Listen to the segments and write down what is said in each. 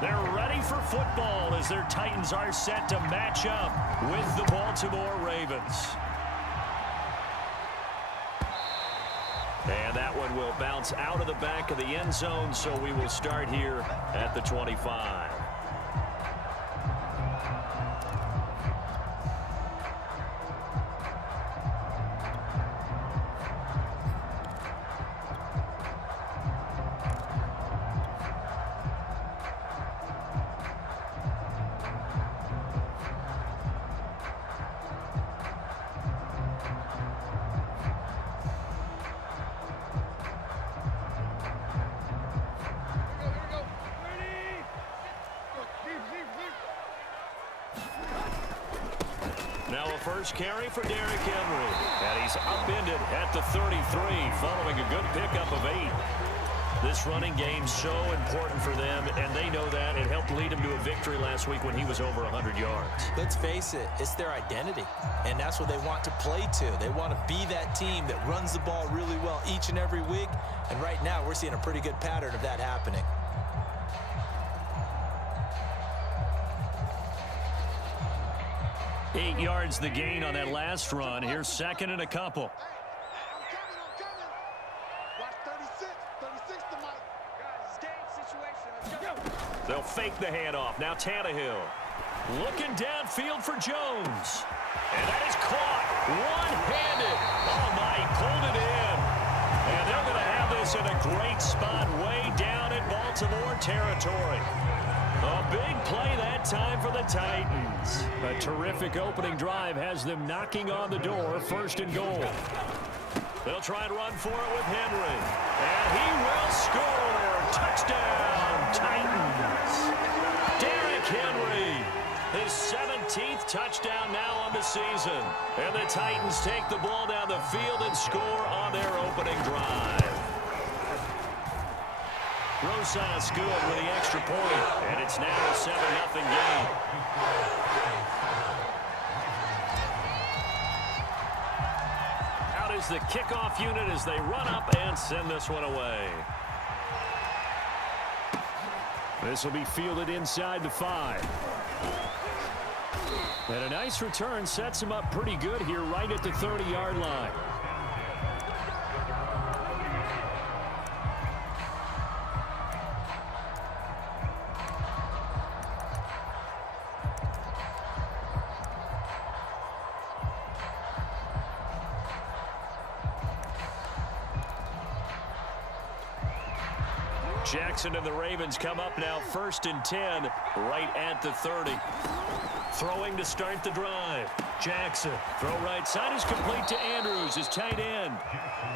They're ready for football as their Titans are set to match up with the Baltimore Ravens. And that one will bounce out of the back of the end zone, so we will start here at the 25. Now a first carry for Derrick Henry. And he's upended at the 33 following a good pickup of 8. This running game's so important for them, and they know that. It helped lead him to a victory last week when he was over 100 yards. Let's face it, it's their identity, and that's what they want to play to. They want to be that team that runs the ball really well each and every week, and right now we're seeing a pretty good pattern of that happening. Eight yards the gain on that last run. Here's second and a couple. They'll fake the handoff. Now Tannehill looking downfield for Jones. And that is caught one-handed. Oh, my, he pulled it in. And they're going to have this in a great spot way down in Baltimore territory. A big play that time for the Titans. A terrific opening drive has them knocking on the door, first and goal. They'll try and run for it with Henry. And he will score. Touchdown, Titans. Derrick Henry, his 17th touchdown now on the season. And the Titans take the ball down the field and score on their opening drive. Rosas good with the extra point, and it's now a 7-0 game. Out is the kickoff unit as they run up and send this one away. This will be fielded inside the 5. And a nice return sets him up pretty good here right at the 30-yard line. Jackson and the Ravens come up now first and 10 right at the 30. Throwing to start the drive. Jackson, throw right side is complete to Andrews, his tight end.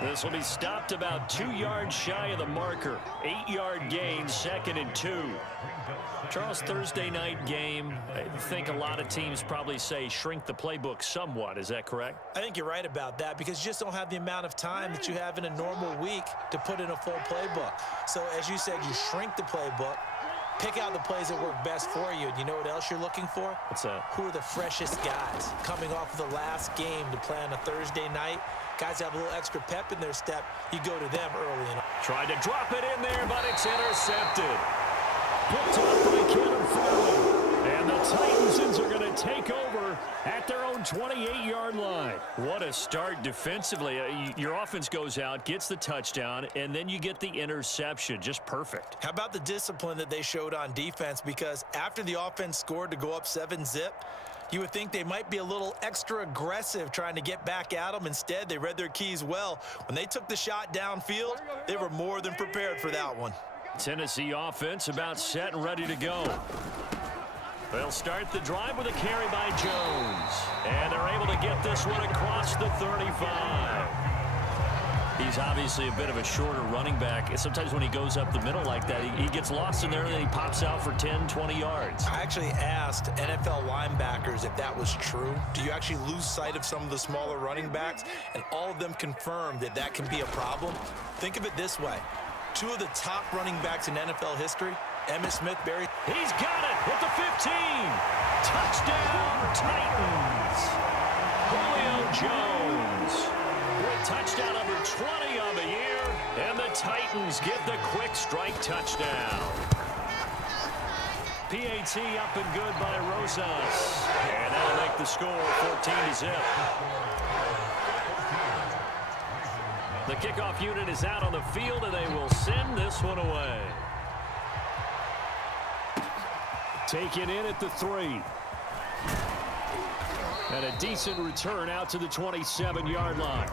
This will be stopped about 2 yards shy of the marker. 8-yard gain, second and 2. Charles, Thursday night game, I think a lot of teams probably say shrink the playbook somewhat. Is that correct? I think you're right about that because you just don't have the amount of time that you have in a normal week to put in a full playbook. So as you said, you shrink the playbook, pick out the plays that work best for you. And you know what else you're looking for? What's that? Who are the freshest guys coming off of the last game to play on a Thursday night? Guys have a little extra pep in their step. You go to them early. Tried to drop it in there, but it's intercepted. Picked up by Kevin Farley. And the Titans are going to take over at their own 28-yard line. What a start defensively. Your offense goes out, gets the touchdown, and then you get the interception. Just perfect. How about the discipline that they showed on defense? Because after the offense scored to go up 7-zip, you would think they might be a little extra aggressive trying to get back at them. Instead, they read their keys well. When they took the shot downfield, they were more than prepared for that one. Tennessee offense about set and ready to go. They'll start the drive with a carry by Jones. And they're able to get this one across the 35. He's obviously a bit of a shorter running back. Sometimes when he goes up the middle like that, he gets lost in there and then he pops out for 10, 20 yards. I actually asked NFL linebackers if that was true. Do you actually lose sight of some of the smaller running backs? And all of them confirmed that that can be a problem. Think of it this way. 2 of the top running backs in NFL history, Emmitt Smith, Barry. He's got it at the 15. Touchdown, Titans. Julio Jones with touchdown number 20 on the year. And the Titans get the quick strike touchdown. PAT up and good by Rosas. And that'll make the score 14-0. The kickoff unit is out on the field, and they will send this one away. Taken in at the 3. And a decent return out to the 27-yard line.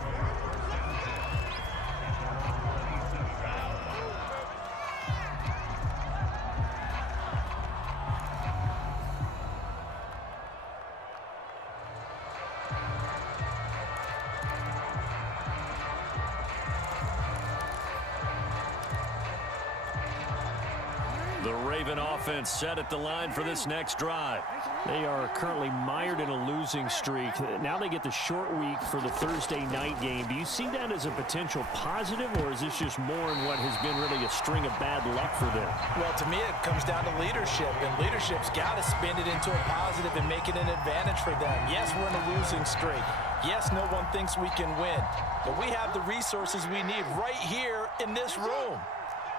The Raven offense set at the line for this next drive. They are currently mired in a losing streak. Now they get the short week for the Thursday night game. Do you see that as a potential positive, or is this just more in what has been really a string of bad luck for them? Well, to me, it comes down to leadership, and leadership's got to spin it into a positive and make it an advantage for them. Yes, we're in a losing streak. Yes, no one thinks we can win, but we have the resources we need right here in this room.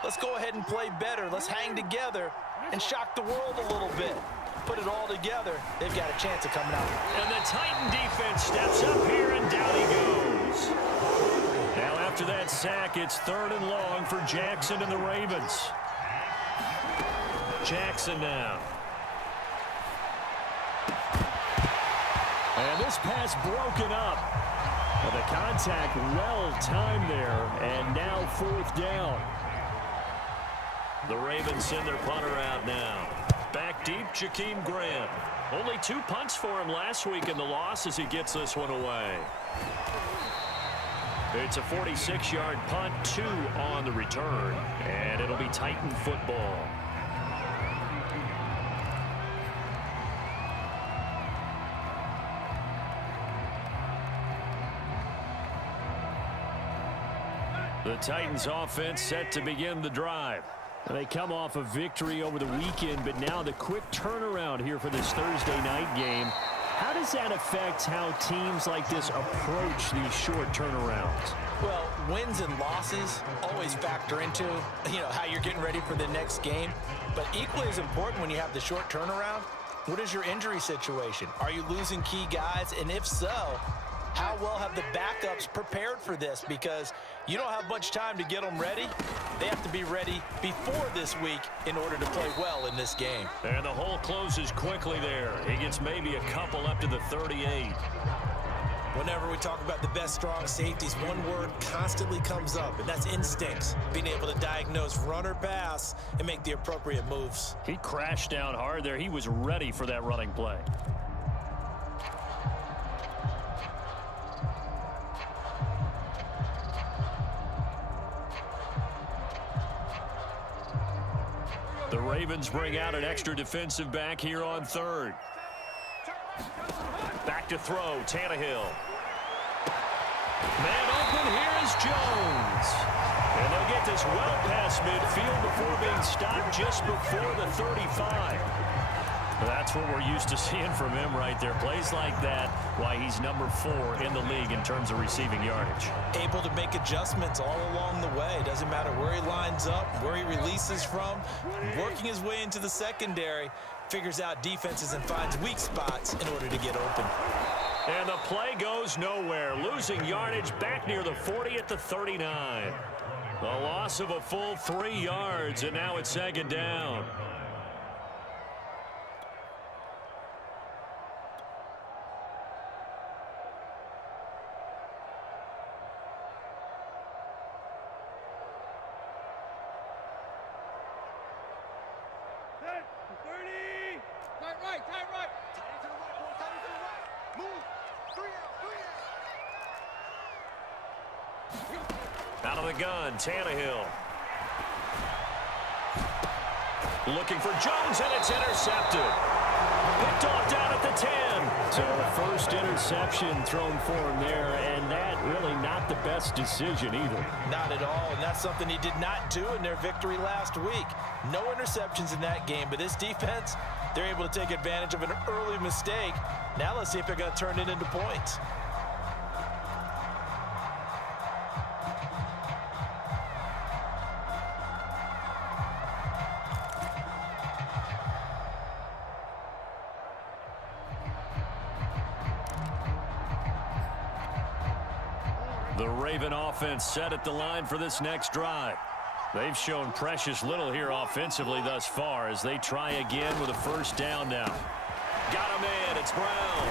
Let's go ahead and play better. Let's hang together and shock the world a little bit. Put it all together, they've got a chance of coming out. And the Titan defense steps up here, and down he goes. Now after that sack, it's 3rd and long for Jackson and the Ravens. Jackson now. And this pass broken up. Well, the contact well timed there, and now 4th down. The Ravens send their punter out now. Back deep, Jakeem Graham. Only 2 punts for him last week in the loss as he gets this one away. It's a 46-yard punt, 2 on the return, and it'll be Titan football. The Titans offense set to begin the drive. They come off a victory over the weekend, but now the quick turnaround here for this Thursday night game. How does that affect how teams like this approach these short turnarounds? Well, wins and losses always factor into, how you're getting ready for the next game. But equally as important when you have the short turnaround, what is your injury situation? Are you losing key guys? And if so, how well have the backups prepared for this? Because you don't have much time to get them ready. They have to be ready before this week in order to play well in this game. And the hole closes quickly there. He gets maybe a couple up to the 38. Whenever we talk about the best strong safeties, one word constantly comes up, and that's instincts. Being able to diagnose run or pass and make the appropriate moves. He crashed down hard there. He was ready for that running play. The Ravens bring out an extra defensive back here on 3rd. Back to throw, Tannehill. Man open, here is Jones. And they'll get this well past midfield before being stopped just before the 35. That's what we're used to seeing from him right there. Plays like that, why he's number 4 in the league in terms of receiving yardage. Able to make adjustments all along the way. Doesn't matter where he lines up, where he releases from. Working his way into the secondary, figures out defenses and finds weak spots in order to get open. And the play goes nowhere. Losing yardage back near the 40 at the 39. The loss of a full 3 yards, and now it's 2nd down. Out of the gun, Tannehill. Looking for Jones, and it's intercepted. Picked off down at the 10. So the first interception thrown for him there, and that really not the best decision either. Not at all, and that's something he did not do in their victory last week. No interceptions in that game, but this defense, they're able to take advantage of an early mistake. Now let's see if they're going to turn it into points. The Raven offense set at the line for this next drive. They've shown precious little here offensively thus far as they try again with a first down now. Got him in. It's Brown.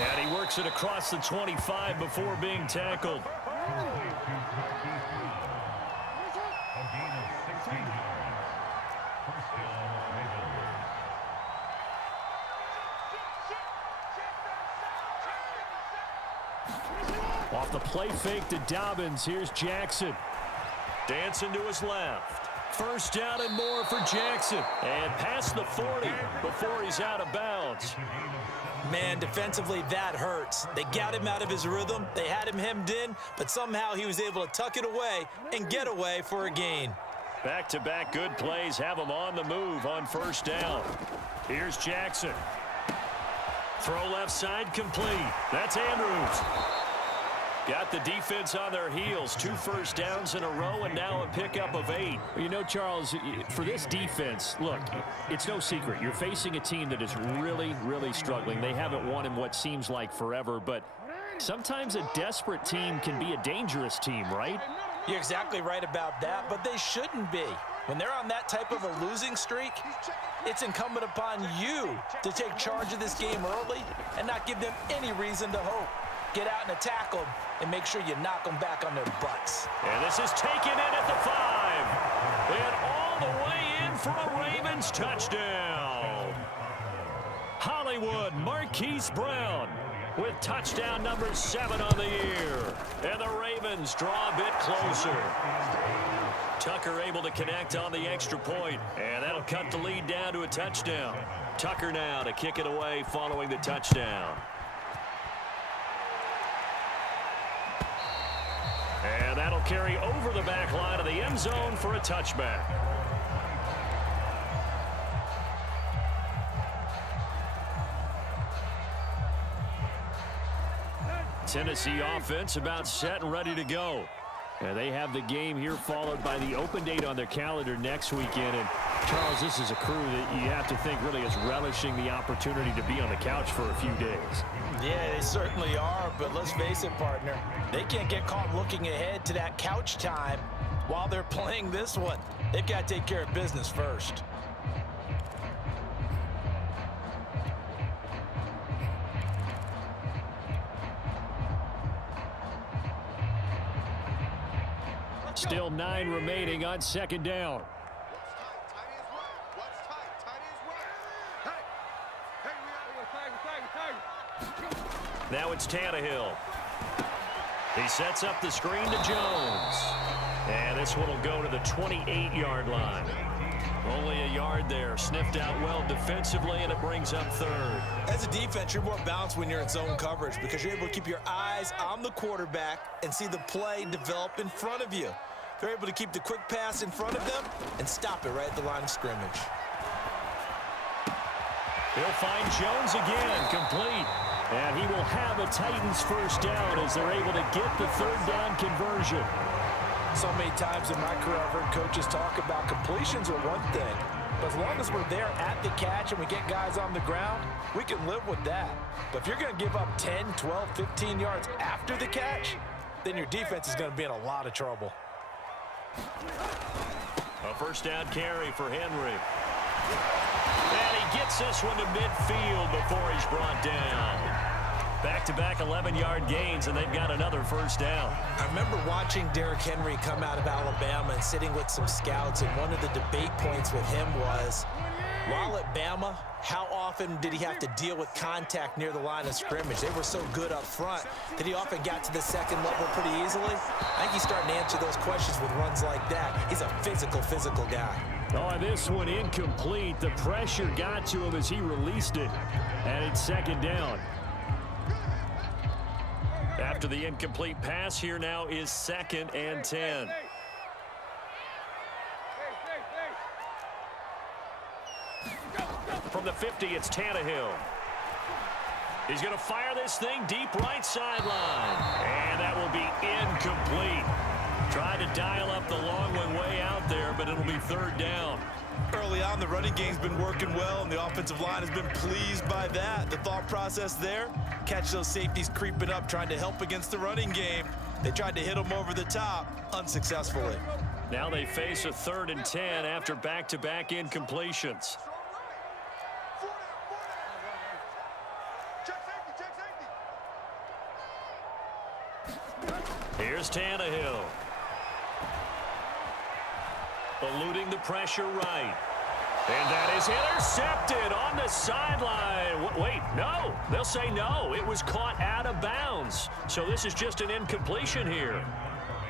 And he works it across the 25 before being tackled. Off the play fake to Dobbins. Here's Jackson. Dancing to his left. First down and more for Jackson. And past the 40 before he's out of bounds. Man, defensively, that hurts. They got him out of his rhythm. They had him hemmed in, but somehow he was able to tuck it away and get away for a gain. Back-to-back good plays have him on the move on first down. Here's Jackson. Throw left side complete. That's Andrews. Got the defense on their heels. 2 first downs in a row and now a pickup of 8. You know, Charles, for this defense, look, it's no secret. You're facing a team that is really, really struggling. They haven't won in what seems like forever, but sometimes a desperate team can be a dangerous team, right? You're exactly right about that, but they shouldn't be. When they're on that type of a losing streak, it's incumbent upon you to take charge of this game early and not give them any reason to hope. Get out and attack them and make sure you knock them back on their butts. And this is taken in at the 5. And all the way in for a Ravens touchdown. Hollywood Marquise Brown with touchdown number 7 on the year. And the Ravens draw a bit closer. Tucker able to connect on the extra point, and that'll cut the lead down to a touchdown. Tucker now to kick it away following the touchdown. And that'll carry over the back line of the end zone for a touchback. Tennessee offense about set and ready to go. And they have the game here followed by the open date on their calendar next weekend. And Charles, this is a crew that you have to think really is relishing the opportunity to be on the couch for a few days. Yeah, they certainly are, but let's face it, partner. They can't get caught looking ahead to that couch time while they're playing this one. They've got to take care of business first. Still 9 remaining on second down. Now it's Tannehill. He sets up the screen to Jones. And this one will go to the 28-yard line. Only a yard there. Sniffed out well defensively, and it brings up 3rd. As a defense, you're more balanced when you're in zone coverage because you're able to keep your eyes on the quarterback and see the play develop in front of you. They're able to keep the quick pass in front of them and stop it right at the line of scrimmage. He'll find Jones again, complete. And he will have a Titans first down as they're able to get the 3rd down conversion. So many times in my career, I've heard coaches talk about completions are one thing. But as long as we're there at the catch and we get guys on the ground, we can live with that. But if you're going to give up 10, 12, 15 yards after the catch, then your defense is going to be in a lot of trouble. A first down carry for Henry. And he gets this one to midfield before he's brought down. Back-to-back 11-yard gains, and they've got another first down. I remember watching Derrick Henry come out of Alabama and sitting with some scouts, and one of the debate points with him was, while at Bama, how often did he have to deal with contact near the line of scrimmage? They were so good up front that he often got to the second level pretty easily. I think he's starting to answer those questions with runs like that. He's a physical guy. Oh, and this one incomplete. The pressure got to him as he released it. And it's second down. After the incomplete pass, here now is 2nd and 10. From the 50, it's Tannehill. He's going to fire this thing deep right sideline. And that will be incomplete. Tried to dial up the long one way out there, but it'll be 3rd down. Early on, the running game's been working well, and the offensive line has been pleased by that. The thought process there, catch those safeties creeping up, trying to help against the running game. They tried to hit them over the top, unsuccessfully. Now they face a 3rd and 10 after back-to-back incompletions. Here's Tannehill. Eluding the pressure right. And that is intercepted on the sideline. Wait, no. They'll say no. It was caught out of bounds. So this is just an incompletion here.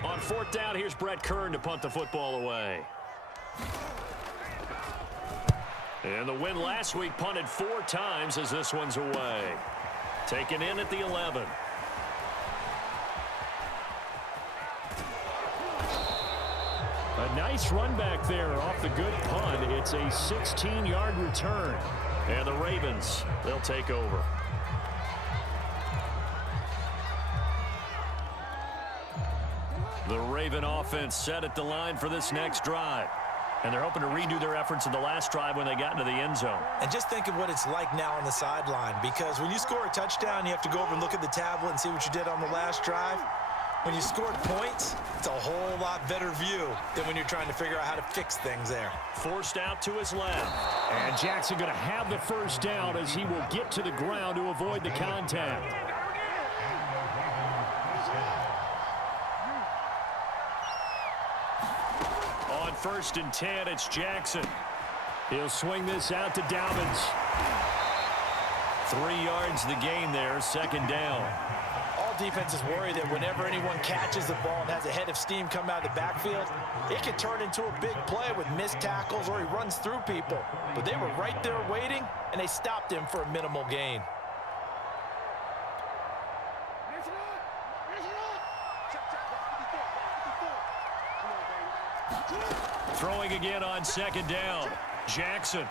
On 4th down, here's Brett Kern to punt the football away. And the win last week punted 4 times as this one's away. Taken in at the 11. A nice run back there off the good punt. It's a 16-yard return. And the Ravens, they'll take over. The Raven offense set at the line for this next drive. And they're hoping to redo their efforts in the last drive when they got into the end zone. And just think of what it's like now on the sideline, because when you score a touchdown, you have to go over and look at the tablet and see what you did on the last drive. When you scored points, it's a whole lot better view than when you're trying to figure out how to fix things there. Forced out to his left. And Jackson going to have the first down as he will get to the ground to avoid the contact. On 1st and 10, it's Jackson. He'll swing this out to Dobbins. 3 yards the gain there, 2nd down. All defenses worry that whenever anyone catches the ball and has a head of steam come out of the backfield, it can turn into a big play with missed tackles or he runs through people. But they were right there waiting, and they stopped him for a minimal gain. Throwing again on 2nd down. Jackson.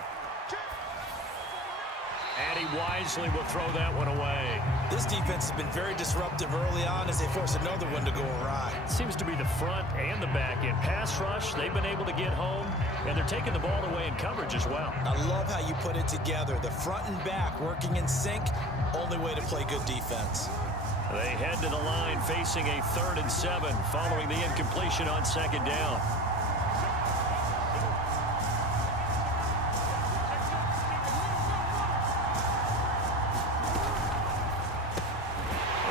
And he wisely will throw that one away. This defense has been very disruptive early on as they force another one to go awry. Seems to be the front and the back end. Pass rush, they've been able to get home, and they're taking the ball away in coverage as well. I love how you put it together. The front and back working in sync, only way to play good defense. They head to the line facing a 3rd and 7 following the incompletion on 2nd down.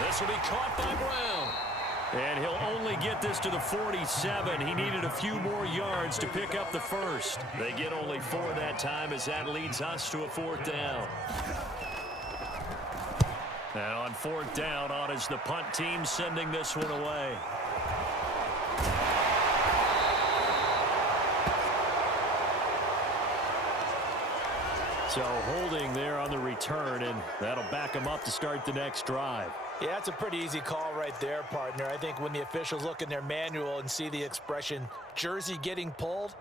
This will be caught by Brown. And he'll only get this to the 47. He needed a few more yards to pick up the first. They get only 4 that time as that leads us to a 4th down. And on 4th down, on is the punt team sending this one away. So holding there on the return, and that'll back them up to start the next drive. Yeah, that's a pretty easy call right there, partner. I think when the officials look in their manual and see the expression jersey getting pulled,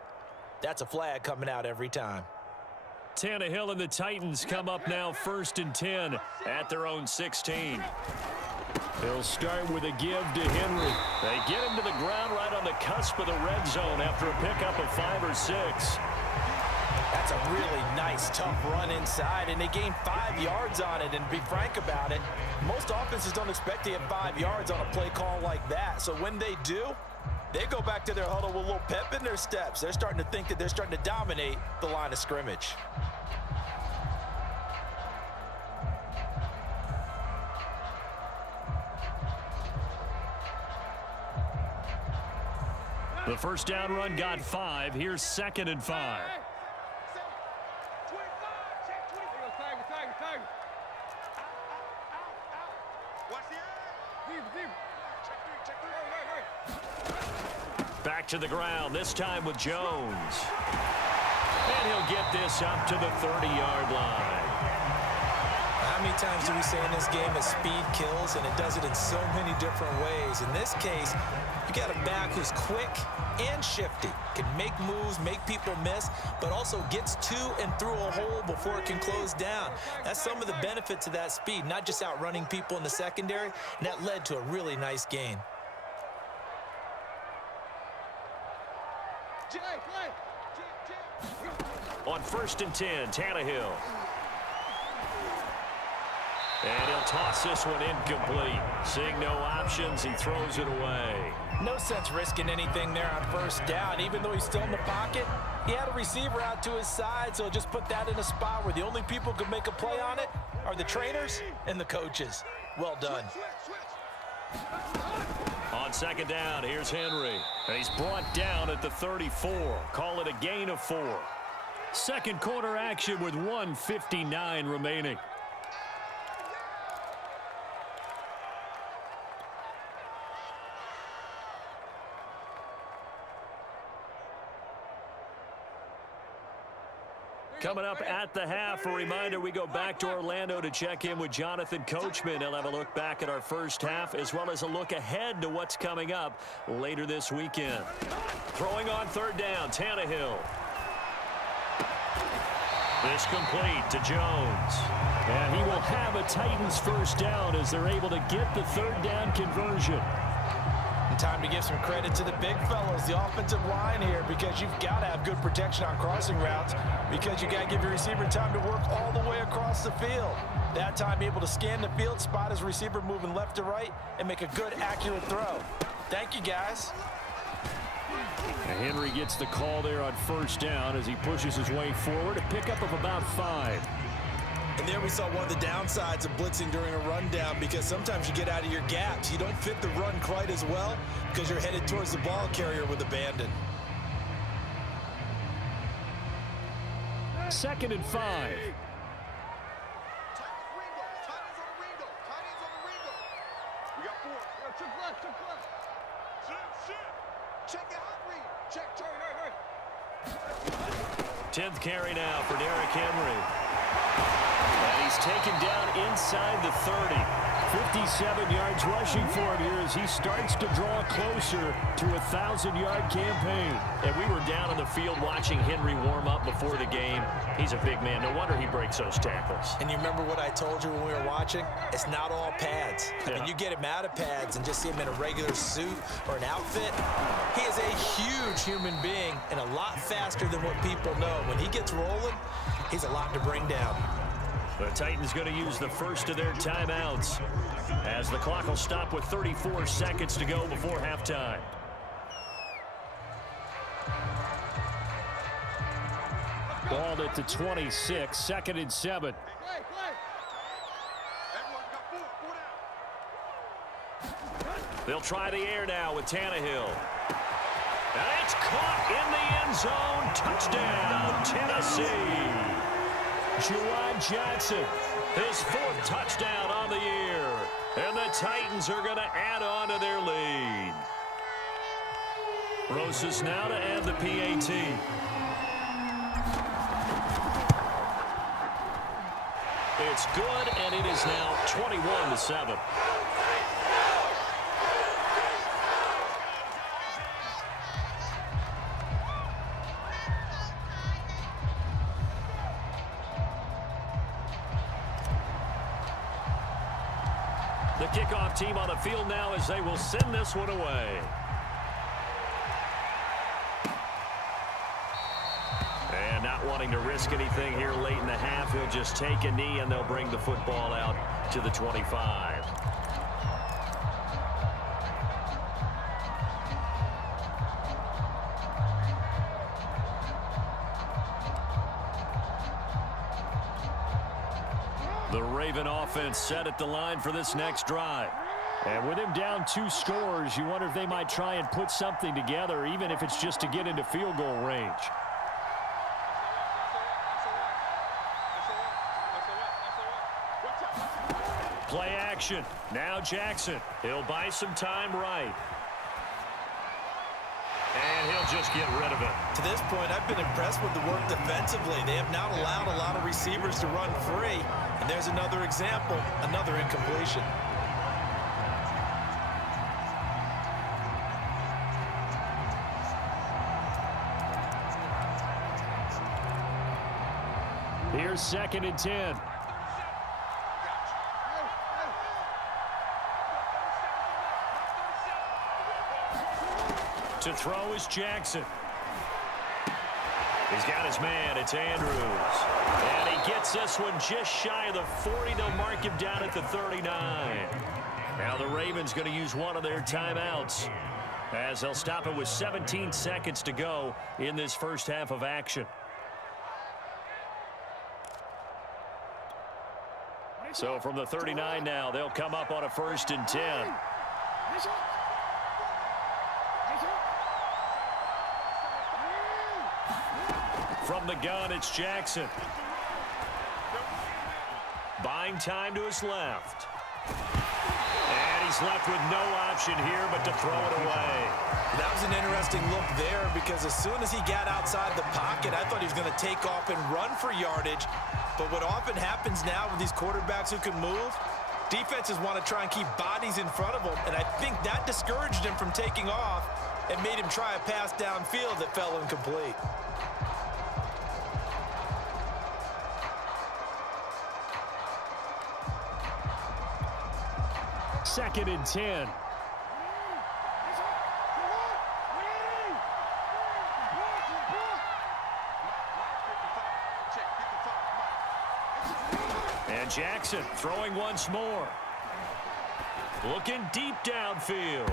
that's a flag coming out every time. Tannehill and the Titans come up now 1st and 10 at their own 16. They'll start with a give to Henry. They get him to the ground right on the cusp of the red zone after a pickup of 5 or 6. That's a really nice, tough run inside, and they gained 5 yards on it. And to be frank about it, most offenses don't expect to get 5 yards on a play call like that. So when they do, they go back to their huddle with a little pep in their steps. They're starting to think that they're starting to dominate the line of scrimmage. The first down run got 5. Here's 2nd and 5. Back to the ground, this time with Jones. And he'll get this up to the 30-yard line. How many times do we say in this game that speed kills, and it does it in so many different ways? In this case, you got a back who's quick and shifty, can make moves, make people miss, but also gets to and through a hole before it can close down. That's some of the benefits of that speed, not just outrunning people in the secondary, and that led to a really nice gain. on 1st and 10, Tannehill. And he'll toss this one incomplete. Seeing no options, he throws it away. No sense risking anything there on 1st down. Even though he's still in the pocket, he had a receiver out to his side, so just put that in a spot where the only people who can make a play on it are the trainers and the coaches. Well done. On 2nd down, here's Henry. And he's brought down at the 34. Call it a gain of 4. Second quarter action with 1:59 remaining. Coming up at the half, a reminder, we go back to Orlando to check in with Jonathan Coachman. He'll have a look back at our first half as well as a look ahead to what's coming up later this weekend. Throwing on 3rd down, Tannehill. This complete to Jones. And he will have a Titans 1st down as they're able to get the 3rd down conversion. Time to give some credit to the big fellows, the offensive line here, because you've got to have good protection on crossing routes, because you got to give your receiver time to work all the way across the field. That time, be able to scan the field, spot his receiver moving left to right, and make a good, accurate throw. Thank you, guys. Henry gets the call there on 1st down as he pushes his way forward, a pickup of about 5. And there we saw one of the downsides of blitzing during a rundown, because sometimes you get out of your gaps. You don't fit the run quite as well because you're headed towards the ball carrier with abandon. 2nd and 5. Tenth carry now for Derrick Henry. And he's taken down inside the 30. 57 yards rushing for him here as he starts to draw closer to a 1,000-yard campaign. And we were down on the field watching Henry warm up before the game. He's a big man. No wonder he breaks those tackles. And you remember what I told you when we were watching? It's not all pads. I mean, you get him out of pads and just see him in a regular suit or an outfit. He is a huge human being and a lot faster than what people know. When he gets rolling, he's a lot to bring down. The Titans going to use the first of their timeouts as the clock will stop with 34 seconds to go before halftime. Ball at the 26, 2nd and 7. They'll try the air now with Tannehill. And it's caught in the end zone. Touchdown, Tennessee. Juwan Johnson, his 4th touchdown on the year. And the Titans are going to add on to their lead. Rosas now to add the PAT. It's good, and it is now 21-7. The kickoff team on the field now as they will send this one away. And not wanting to risk anything here late in the half, he'll just take a knee and they'll bring the football out to the 25. The Raven offense set at the line for this next drive. And with him down 2 scores, you wonder if they might try and put something together, even if it's just to get into field goal range. Play action. Now Jackson. He'll buy some time right. And he'll just get rid of it. To this point, I've been impressed with the work defensively. They have not allowed a lot of receivers to run free. And there's another example, another incompletion. Here's 2nd and 10. To throw is Jackson. He's got his man. It's Andrews. And he gets this one just shy of the 40. They'll mark him down at the 39. Now the Ravens going to use one of their timeouts as they'll stop it with 17 seconds to go in this first half of action. So from the 39 now, they'll come up on a 1st and 10. From the gun, it's Jackson. Buying time to his left. And he's left with no option here but to throw it away. That was an interesting look there because as soon as he got outside the pocket, I thought he was going to take off and run for yardage. But what often happens now with these quarterbacks who can move, defenses want to try and keep bodies in front of them. And I think that discouraged him from taking off and made him try a pass downfield that fell incomplete. Second and 10. And Jackson throwing once more. Looking deep downfield.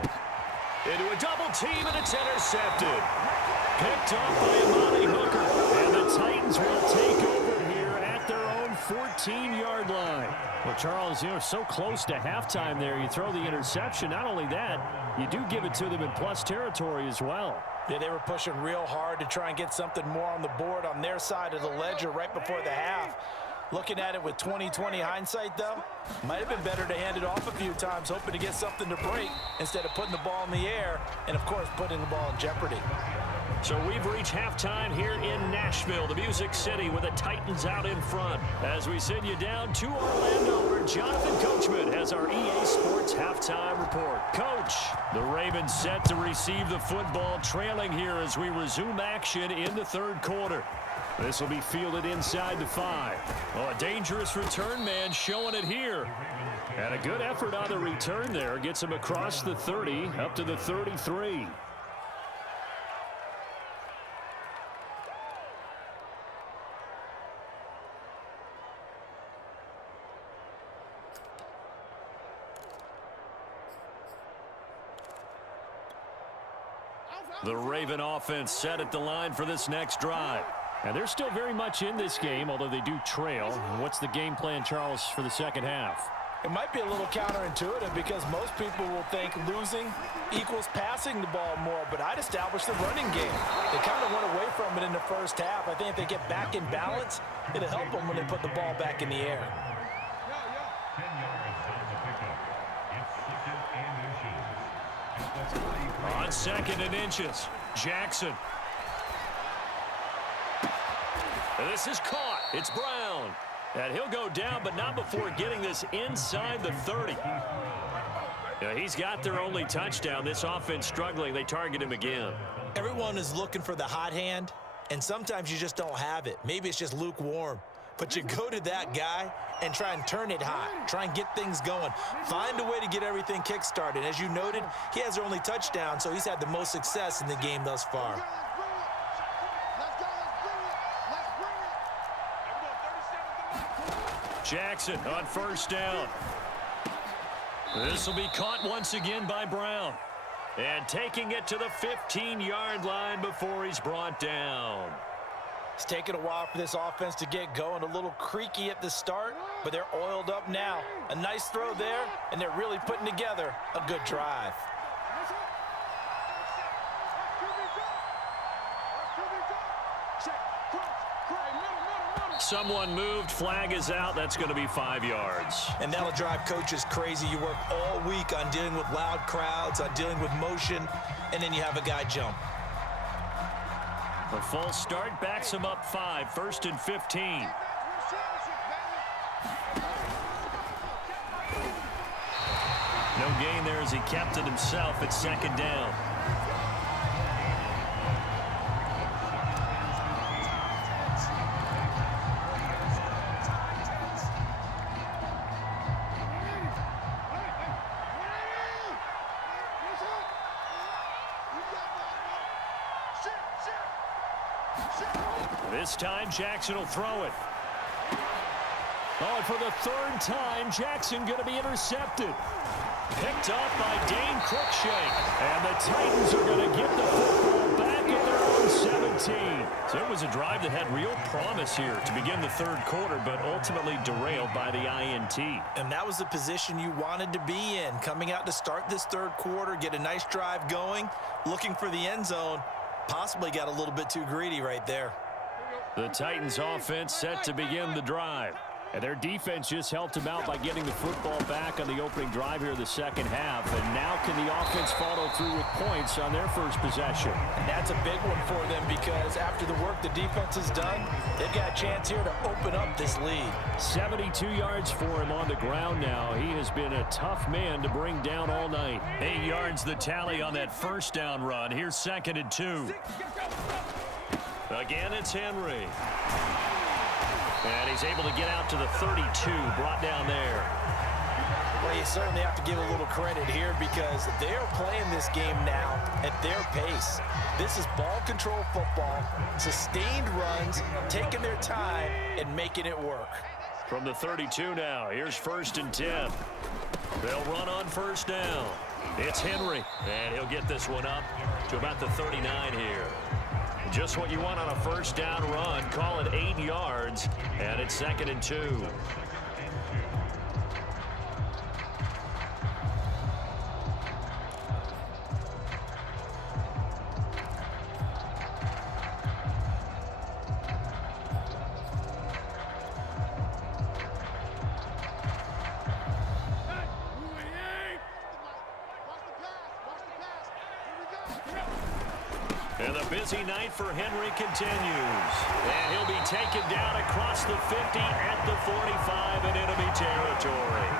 Into a double team, and it's intercepted. Picked off by Amani Hooker. And the Titans will take over here at their own 14-yard line. Well, Charles, so close to halftime there. You throw the interception. Not only that, you do give it to them in plus territory as well. Yeah, they were pushing real hard to try and get something more on the board on their side of the ledger right before the half. Looking at it with 20/20 hindsight, though, might have been better to hand it off a few times, hoping to get something to break instead of putting the ball in the air and, of course, putting the ball in jeopardy. So we've reached halftime here in Nashville, the Music City, with the Titans out in front. As we send you down to Orlando, where Jonathan Coachman has our EA Sports halftime report. Coach, the Ravens set to receive the football, trailing here as we resume action in the third quarter. This will be fielded inside the 5. Oh, a dangerous return man showing it here. And a good effort on the return there. Gets him across the 30, up to the 33. The Raven offense set at the line for this next drive. And they're still very much in this game, although they do trail. What's the game plan, Charles, for the second half? It might be a little counterintuitive because most people will think losing equals passing the ball more, but I'd establish the running game. They kind of went away from it in the first half. I think if they get back in balance, it'll help them when they put the ball back in the air. On 2nd and inches, Jackson. And this is caught. It's Brown. And he'll go down, but not before getting this inside the 30. Yeah, he's got their only touchdown. This offense struggling. They target him again. Everyone is looking for the hot hand, and sometimes you just don't have it. Maybe it's just lukewarm. But you go to that guy and try and turn it hot. Try and get things going. Find a way to get everything kick-started. As you noted, he has their only touchdown, so he's had the most success in the game thus far. Jackson on 1st down. This will be caught once again by Brown. And taking it to the 15-yard line before he's brought down. It's taken a while for this offense to get going. A little creaky at the start, but they're oiled up now. A nice throw there, and they're really putting together a good drive. Someone moved. Flag is out. That's going to be 5 yards. And that'll drive coaches crazy. You work all week on dealing with loud crowds, on dealing with motion, and then you have a guy jump. A false start backs him up 5. 1st and 15. No gain there as he kept it himself at 2nd down. This time, Jackson will throw it. Oh, and for the third time, Jackson going to be intercepted. Picked up by Dane Cruikshank. And the Titans are going to get the football back at their own 17. So it was a drive that had real promise here to begin the third quarter, but ultimately derailed by the INT. And that was the position you wanted to be in. Coming out to start this third quarter, get a nice drive going, looking for the end zone. Possibly got a little bit too greedy right there. The Titans offense set to begin the drive. And their defense just helped them out by getting the football back on the opening drive here in the second half. And now can the offense follow through with points on their first possession? And that's a big one for them because after the work the defense has done, they've got a chance here to open up this lead. 72 yards for him on the ground now. He has been a tough man to bring down all night. 8 yards the tally on that first down run. Here's 2nd and 2. Again, it's Henry. And he's able to get out to the 32, brought down there. Well, you certainly have to give a little credit here because they're playing this game now at their pace. This is ball control football, sustained runs, taking their time and making it work. From the 32 now, here's 1st and 10. They'll run on first down. It's Henry, and he'll get this one up to about the 39 here. Just what you want on a first down run. Call it 8 yards, and it's 2nd and 2. And the busy night for Henry continues. And he'll be taken down across the 50 at the 45 in enemy territory.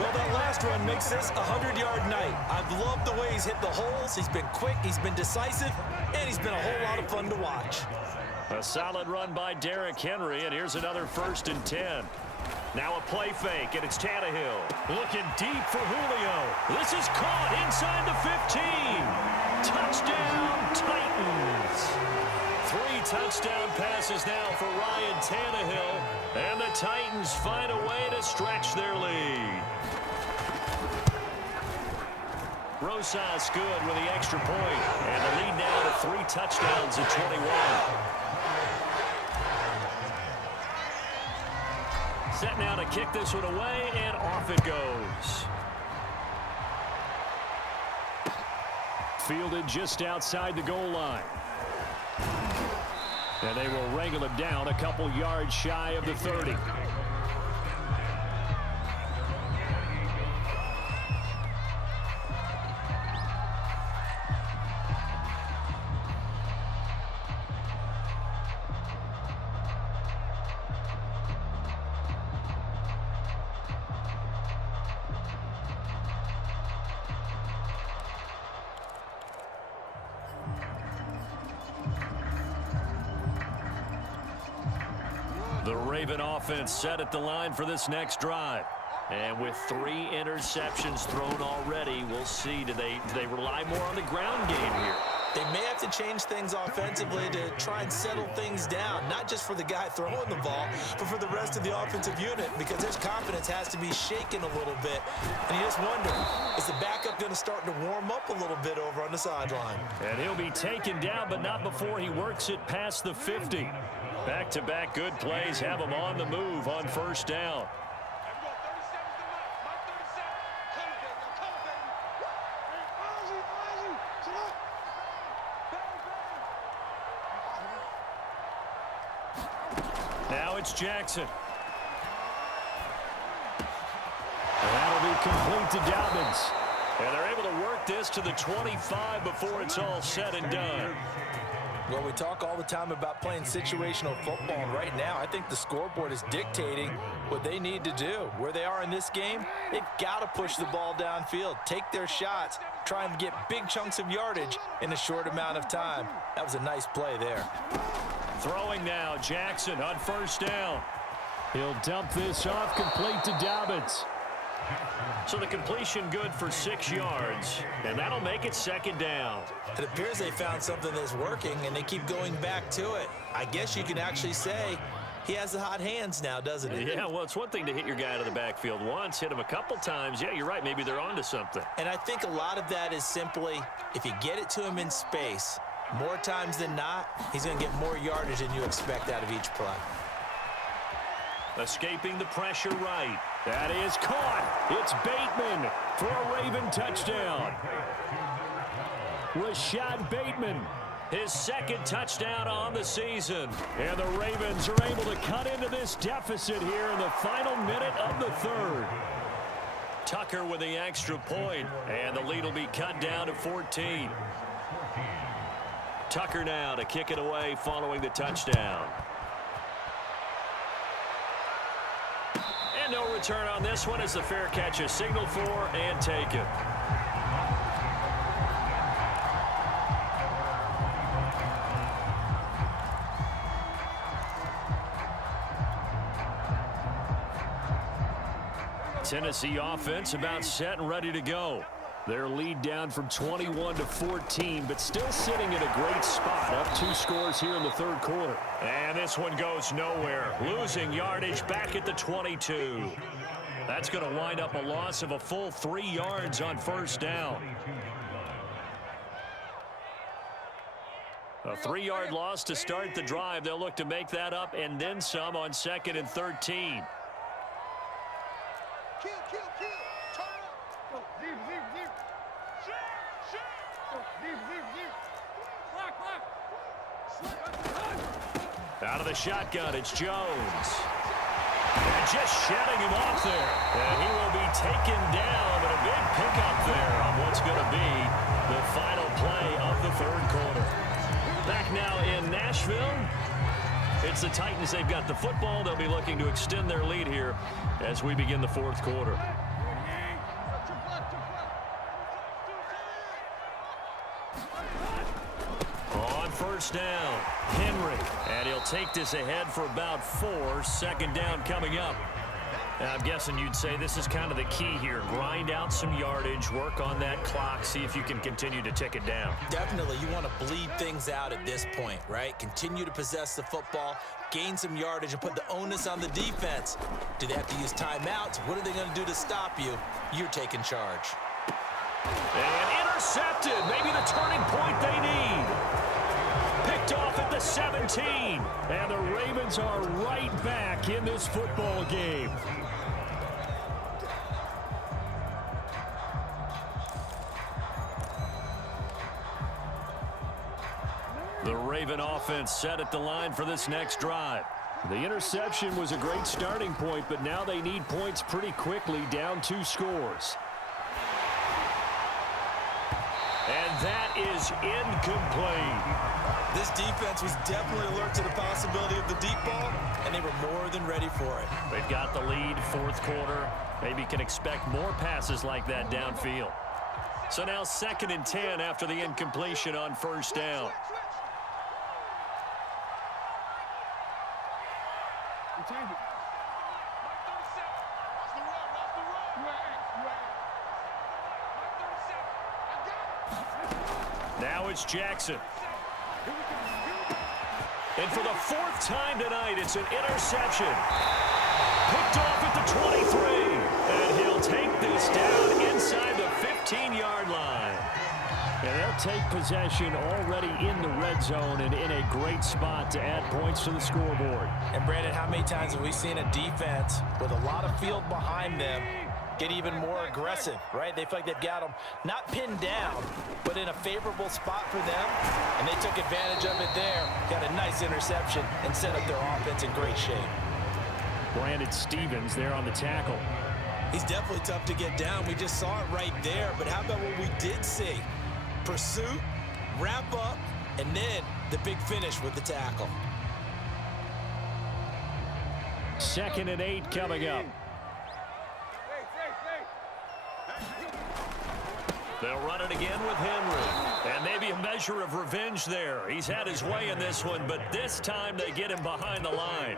Well, that last run makes this a 100-yard night. I've loved the way he's hit the holes. He's been quick, he's been decisive, and he's been a whole lot of fun to watch. A solid run by Derrick Henry, and here's another 1st and 10. Now a play fake, and it's Tannehill. Looking deep for Julio. This is caught inside the 15. Touchdown, Titans. 3 touchdown passes now for Ryan Tannehill, and the Titans find a way to stretch their lead. Rosas good with the extra point, and the lead now to 3 touchdowns at 21. Set now to kick this one away, and off it goes. Fielded just outside the goal line. And they will wrangle him down a couple yards shy of the 30. The Raven offense set at the line for this next drive. And with 3 interceptions thrown already, we'll see. Do they rely more on the ground game here? They may have to change things offensively to try and settle things down, not just for the guy throwing the ball, but for the rest of the offensive unit, because his confidence has to be shaken a little bit. And you just wonder, is the backup going to start to warm up a little bit over on the sideline? And he'll be taken down, but not before he works it past the 50. Back-to-back good plays have him on the move on first down. Now it's Jackson. And that'll be complete to Dobbins. And they're able to work this to the 25 before it's all said and done. Well, we talk all the time about playing situational football, and right now I think the scoreboard is dictating what they need to do. Where they are in this game, they've got to push the ball downfield, take their shots, try and get big chunks of yardage in a short amount of time. That was a nice play there. Throwing now, Jackson on first down. He'll dump this off complete to Dobbins. So the completion good for 6 yards, and that'll make it second down. It appears they found something that's working, and they keep going back to it. I guess you can actually say he has the hot hands now, doesn't he? Yeah, well, it's one thing to hit your guy out of the backfield once, hit him a couple times. Yeah, you're right. Maybe they're onto something. And I think a lot of that is simply if you get it to him in space, more times than not, he's going to get more yardage than you expect out of each play. Escaping the pressure right. That is caught. It's Bateman for a Raven touchdown. Rashad Bateman, His second touchdown on the season. and the Ravens are able to cut into this deficit here in the final minute of the third. Tucker with the extra point, and the lead will be cut down to 14. Tucker now to kick it away following the touchdown. And no return on this one as the fair catch is signaled for and taken. Tennessee offense about set and ready to go. Their lead down from 21 to 14, but still sitting in a great spot, up 2 scores here in the third quarter. And this one goes nowhere. Losing yardage back at the 22. That's going to wind up a loss of a full 3 yards on first down. A 3-yard loss to start the drive. They'll look to make that up and then some on 2nd and 13. Out of the shotgun, it's Jones. And just shedding him off there. And he will be taken down, but a big pickup there on what's going to be the final play of the third quarter. Back now in Nashville. It's the Titans. They've got the football. They'll be looking to extend their lead here as we begin the fourth quarter. On first down, Henry. And he'll take this ahead for about 4. 2nd down coming up. And I'm guessing you'd say this is kind of the key here. Grind out some yardage, work on that clock, see if you can continue to tick it down. Definitely, you want to bleed things out at this point, right? Continue to possess the football, gain some yardage, and put the onus on the defense. Do they have to use timeouts? What are they going to do to stop you? You're taking charge. And intercepted. Maybe the turning point they need. Picked off at the 17. And the Ravens are right back in this football game. The Raven offense set at the line for this next drive. The interception was a great starting point, but now they need points pretty quickly, down 2 scores. And that is incomplete. This defense was definitely alert to the possibility of the deep ball, and they were more than ready for it. They've got the lead, fourth quarter. Maybe can expect more passes like that downfield. So now 2nd and 10 after the incompletion on first down. Now it's Jackson. And for the 4th time tonight, it's an interception. Picked off at the 23. And he'll take this down inside the 15-yard line. And they'll take possession already in the red zone and in a great spot to add points to the scoreboard. And Brandon, how many times have we seen a defense with a lot of field behind them get even more aggressive, right? They feel like they've got them not pinned down, but in a favorable spot for them, and they took advantage of it there, got a nice interception, and set up their offense in great shape. Brandon Stevens there on the tackle. He's definitely tough to get down. We just saw it right there, but how about what we did see? Pursuit, wrap up, and then the big finish with the tackle. 2nd and 8 coming up. They'll run it again with Henry. And maybe a measure of revenge there. He's had his way in this one, but this time they get him behind the line.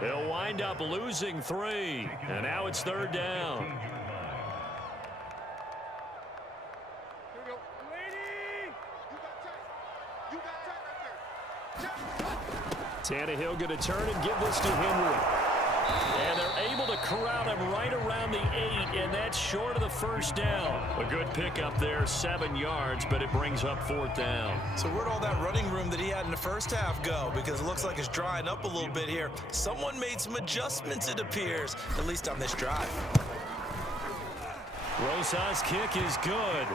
They'll wind up losing 3. And now it's 3rd down. Tannehill going to turn and give this to Henry. And they're able to corral him right around the 8, and that's short of the first down. A good pickup there, 7 yards, but it brings up 4th down. So where'd all that running room that he had in the first half go? Because it looks like it's drying up a little bit here. Someone made some adjustments, it appears, at least on this drive. Rosas' kick is good.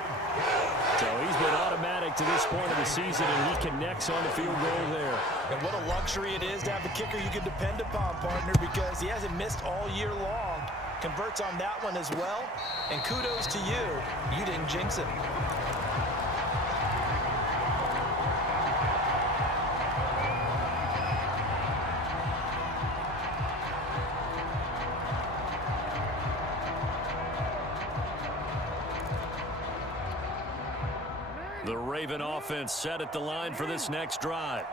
So he's been automatic to this point of the season, and he connects on the field goal there. And what a luxury it is to have a kicker you can depend upon, partner, because he hasn't missed all year long. Converts on that one as well. And kudos to you. You didn't jinx it. The Raven offense set at the line for this next drive.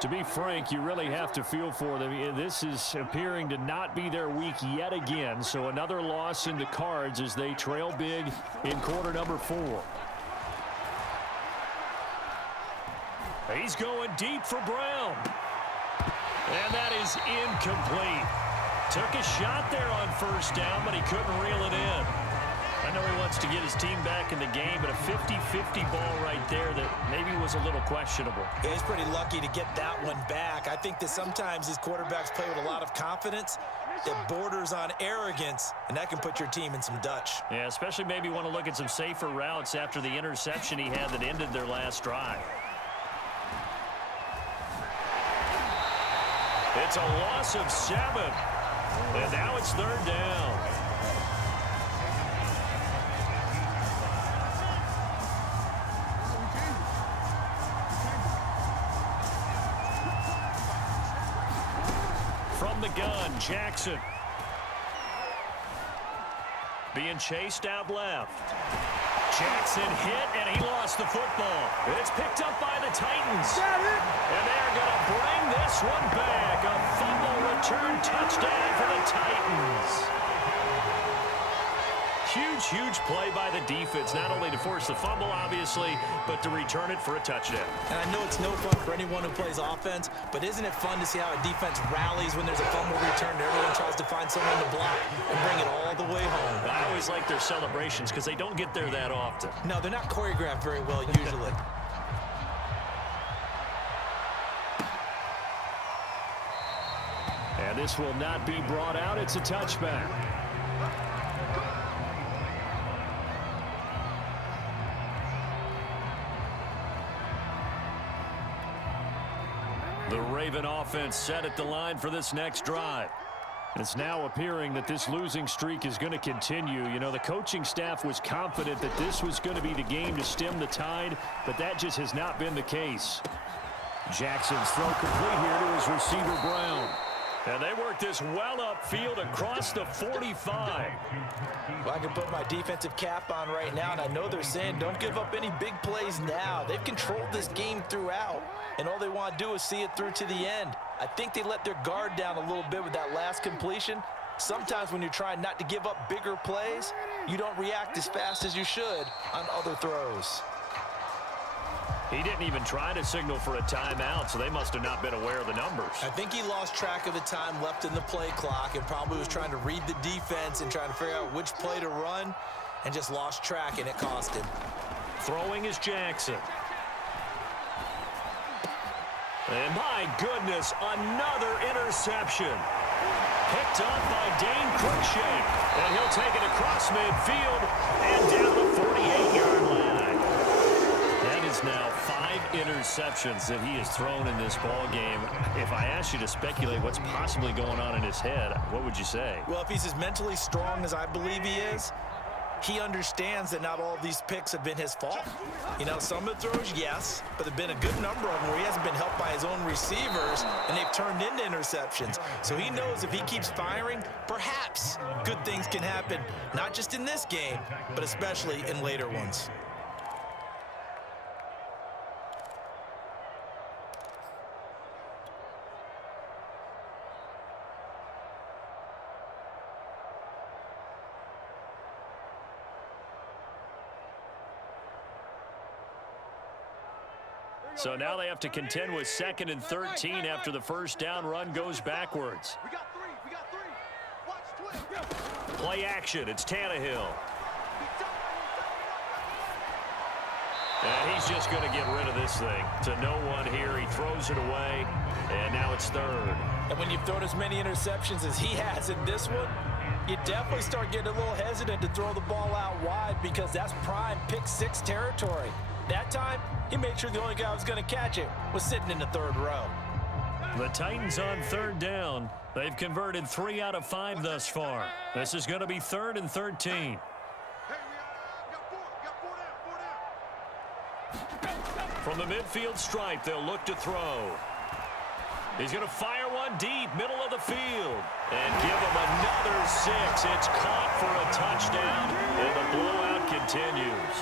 To be frank, you really have to feel for them. This is appearing to not be their week yet again, so another loss in the cards as they trail big in quarter number 4. He's going deep for Brown. And that is incomplete. Took a shot there on first down, but he couldn't reel it in. I know he wants to get his team back in the game, but a 50-50 ball right there that maybe was a little questionable. Yeah, he's pretty lucky to get that one back. I think that sometimes these quarterbacks play with a lot of confidence that borders on arrogance, and that can put your team in some Dutch. Yeah, especially maybe want to look at some safer routes after the interception he had that ended their last drive. It's a loss of 7, and now it's 3rd down. From the gun, Jackson. Being chased out left. Jackson hit, and he lost the football. It's picked up by the Titans. And they're going to bring this one back. A fumble return touchdown for the Titans. Huge play by the defense, not only to force the fumble, obviously, but to return it for a touchdown. And I know it's no fun for anyone who plays offense, but isn't it fun to see how a defense rallies when there's a fumble return and everyone tries to find someone to block and bring it all the way home? I always like their celebrations because they don't get there that often. No, they're not choreographed very well usually. And this will not be brought out. It's a touchback. The Raven offense set at the line for this next drive. It's now appearing that this losing streak is going to continue. You know, the coaching staff was confident that this was going to be the game to stem the tide, but that just has not been the case. Jackson's throw complete here to his receiver, Brown. And they work this well upfield across the 45. Well, I can put my defensive cap on right now, and I know they're saying don't give up any big plays now. They've controlled this game throughout, and all they want to do is see it through to the end. I think they let their guard down a little bit with that last completion. Sometimes when you're trying not to give up bigger plays, you don't react as fast as you should on other throws. He didn't even try to signal for a timeout, so they must have not been aware of the numbers. I think he lost track of the time left in the play clock and probably was trying to read the defense and trying to figure out which play to run and just lost track, and it cost him. Throwing is Jackson. And my goodness, another interception. Picked off by Dane Cruikshank. And he'll take it across midfield and down the 48-yard line. That is now 5 interceptions that he has thrown in this ball game. If I asked you to speculate what's possibly going on in his head, what would you say? Well, if he's as mentally strong as I believe he is, he understands that not all of these picks have been his fault. You know, some of the throws, yes, but there have been a good number of them where he hasn't been helped by his own receivers, and they've turned into interceptions. So he knows if he keeps firing, perhaps good things can happen, not just in this game, but especially in later ones. So now they have to contend with 2nd and 13 after the first down run goes backwards. We got three. Watch twist. Play action. It's Tannehill. And he's just going to get rid of this thing to no one here. He throws it away, and now it's 3rd. And when you've thrown as many interceptions as he has in this one, you definitely start getting a little hesitant to throw the ball out wide because that's prime pick 6 territory. That time, he made sure the only guy who was going to catch it was sitting in the 3rd row. The Titans on 3rd down. They've converted 3 out of 5 thus far. This is going to be 3rd and 13. From the midfield stripe, they'll look to throw. He's going to fire one deep, middle of the field, and give him another 6. It's caught for a touchdown, and the blowout continues.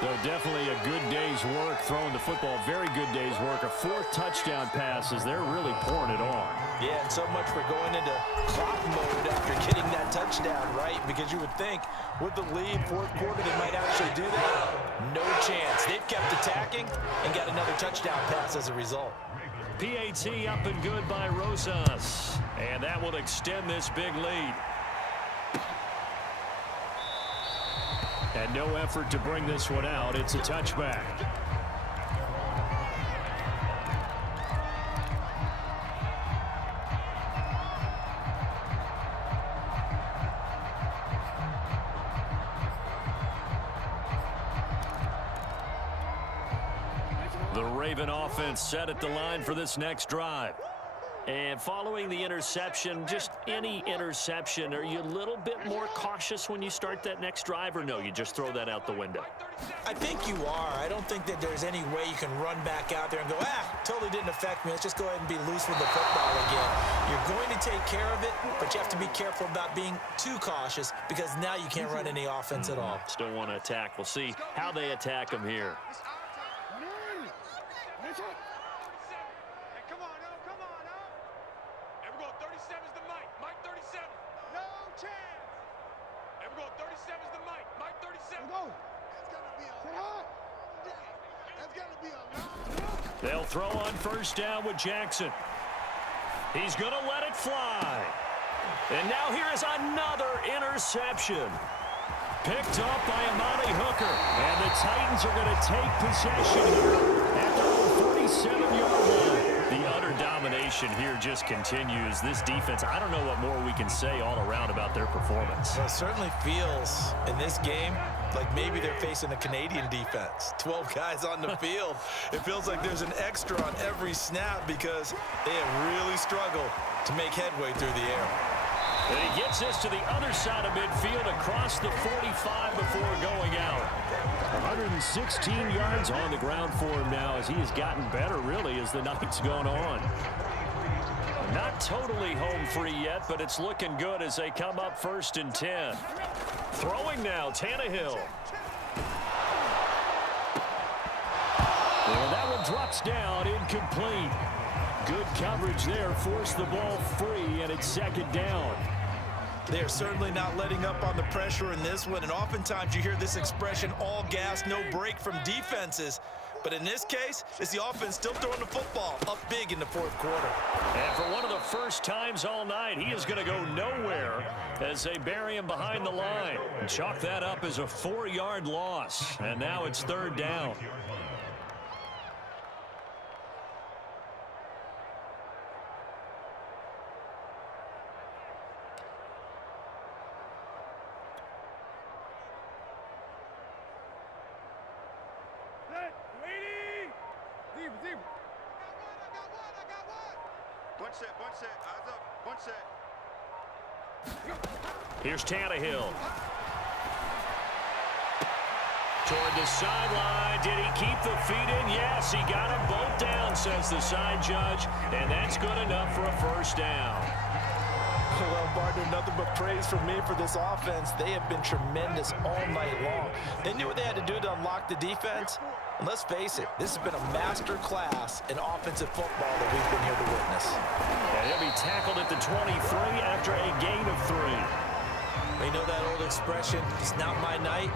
So definitely a good day's work throwing the football. Very good day's work. A 4th touchdown pass as they're really pouring it on. Yeah, and so much for going into clock mode after getting that touchdown, right? Because you would think with the lead, 4th quarter, they might actually do that. No chance. They've kept attacking and got another touchdown pass as a result. PAT up and good by Rosas. And that will extend this big lead. And no effort to bring this one out. It's a touchback. The Raven offense set at the line for this next drive. And following the interception, just any interception, are you a little bit more cautious when you start that next drive, or no, you just throw that out the window? I think you are. I don't think that there's any way you can run back out there and go, totally didn't affect me. Let's just go ahead and be loose with the football again. You're going to take care of it, but you have to be careful about being too cautious because now you can't run any offense at all. Still want to attack. We'll see how they attack them here. They'll throw on 1st down with Jackson. He's going to let it fly. And now here is another interception. Picked up by Amani Hooker. And the Titans are going to take possession here at the 47-yard line. The utter domination here just continues. This defense, I don't know what more we can say all around about their performance. Well, it certainly feels in this game like maybe they're facing a Canadian defense. 12 guys on the field. It feels like there's an extra on every snap because they have really struggled to make headway through the air. And he gets this to the other side of midfield across the 45 before going out. 116 yards on the ground for him now as he has gotten better, really, as the night's gone on. Not totally home free yet, but it's looking good as they come up 1st and 10. Throwing now, Tannehill. Well, that one drops down, incomplete. Good coverage there, forced the ball free, and it's 2nd down. They are certainly not letting up on the pressure in this one, and oftentimes you hear this expression, all gas, no break from defenses. But in this case, it's the offense still throwing the football up big in the 4th quarter. And for one of the first times all night, he is going to go nowhere as they bury him behind the line. And chalk that up as a 4-yard loss. And now it's 3rd down. Bunch set, eyes up, bunch set. Here's Tannehill. Toward the sideline. Did he keep the feet in? Yes, he got them both down, says the side judge. And that's good enough for a 1st down. Well, Barton, nothing but praise from me for this offense. They have been tremendous all night long. They knew what they had to do to unlock the defense. And let's face it, this has been a master class in offensive football that we've been here to witness. And he'll be tackled at the 23 after a gain of 3. You know that old expression, it's not my night?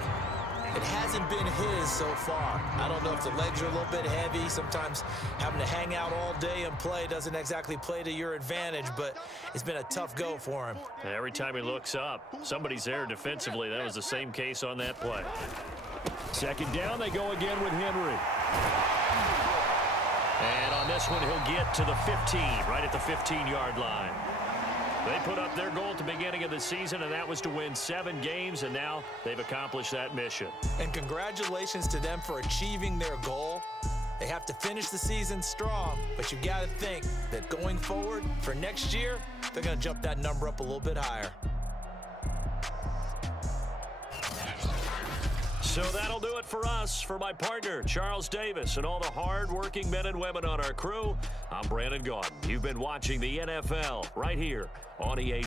It hasn't been his so far. I don't know if the legs are a little bit heavy. Sometimes having to hang out all day and play doesn't exactly play to your advantage, but it's been a tough go for him. And every time he looks up, somebody's there defensively. That was the same case on that play. Second down, they go again with Henry. And on this one, he'll get to the 15, right at the 15-yard line. They put up their goal at the beginning of the season, and that was to win 7 games, and now they've accomplished that mission. And congratulations to them for achieving their goal. They have to finish the season strong, but you got to think that going forward for next year, they're going to jump that number up a little bit higher. So that'll do it for us. For my partner, Charles Davis, and all the hard-working men and women on our crew, I'm Brandon Gaudin. You've been watching the NFL right here on EA.